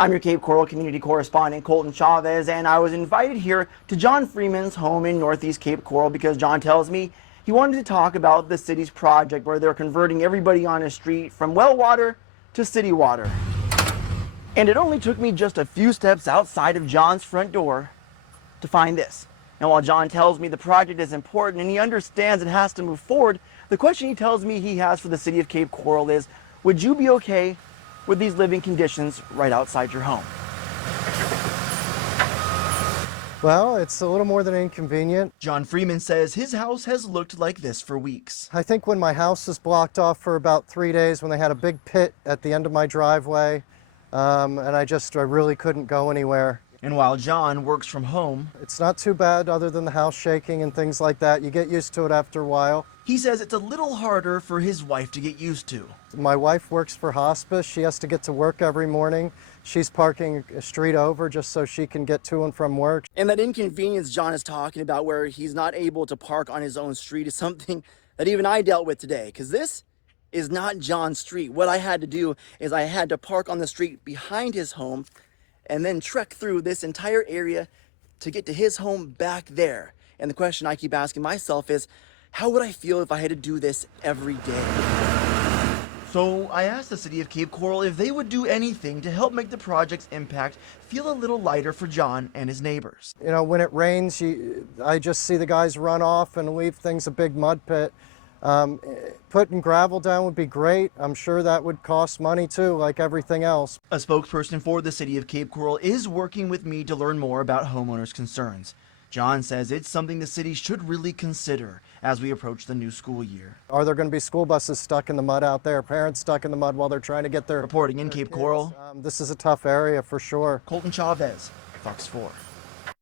I'm your Cape Coral community correspondent, Colton Chavez, and I was invited here to Jon Freeman's home in Northeast Cape Coral because Jon tells me he wanted to talk about the city's project where they're converting everybody on his street from well water to city water. And it only took me just a few steps outside of Jon's front door to find this. Now, while Jon tells me the project is important and he understands it has to move forward, the question he tells me he has for the city of Cape Coral is, would you be okay with these living conditions right outside your home? Well, it's a little more than inconvenient. Jon Freeman says his house has looked like this for weeks. I think when my house was blocked off for about 3 days, when they had a big pit at the end of my driveway, and I really couldn't go anywhere. And while Jon works from home, it's not too bad other than the house shaking and things like that. You get used to it after a while. He says it's a little harder for his wife to get used to. My wife works for hospice. She has to get to work every morning. She's parking a street over just so she can get to and from work. And that inconvenience Jon is talking about, where he's not able to park on his own street, is something that even I dealt with today, because this is not Jon's street. What I had to do is I had to park on the street behind his home and then trek through this entire area to get to his home back there. And the question I keep asking myself is, how would I feel if I had to do this every day? So I asked the city of Cape Coral if they would do anything to help make the project's impact feel a little lighter for Jon and his neighbors. You know, when it rains, I just see the guys run off and leave things a big mud pit. Putting gravel down would be great. I'm sure that would cost money too, like everything else. A spokesperson for the city of Cape Coral is working with me to learn more about homeowners' concerns. Jon says it's something the city should really consider as we approach the new school year. Are there going to be school buses stuck in the mud out there, parents stuck in the mud while they're trying to get their Reporting in Cape Coral, this is a tough area for sure. Colton Chavez, Fox 4.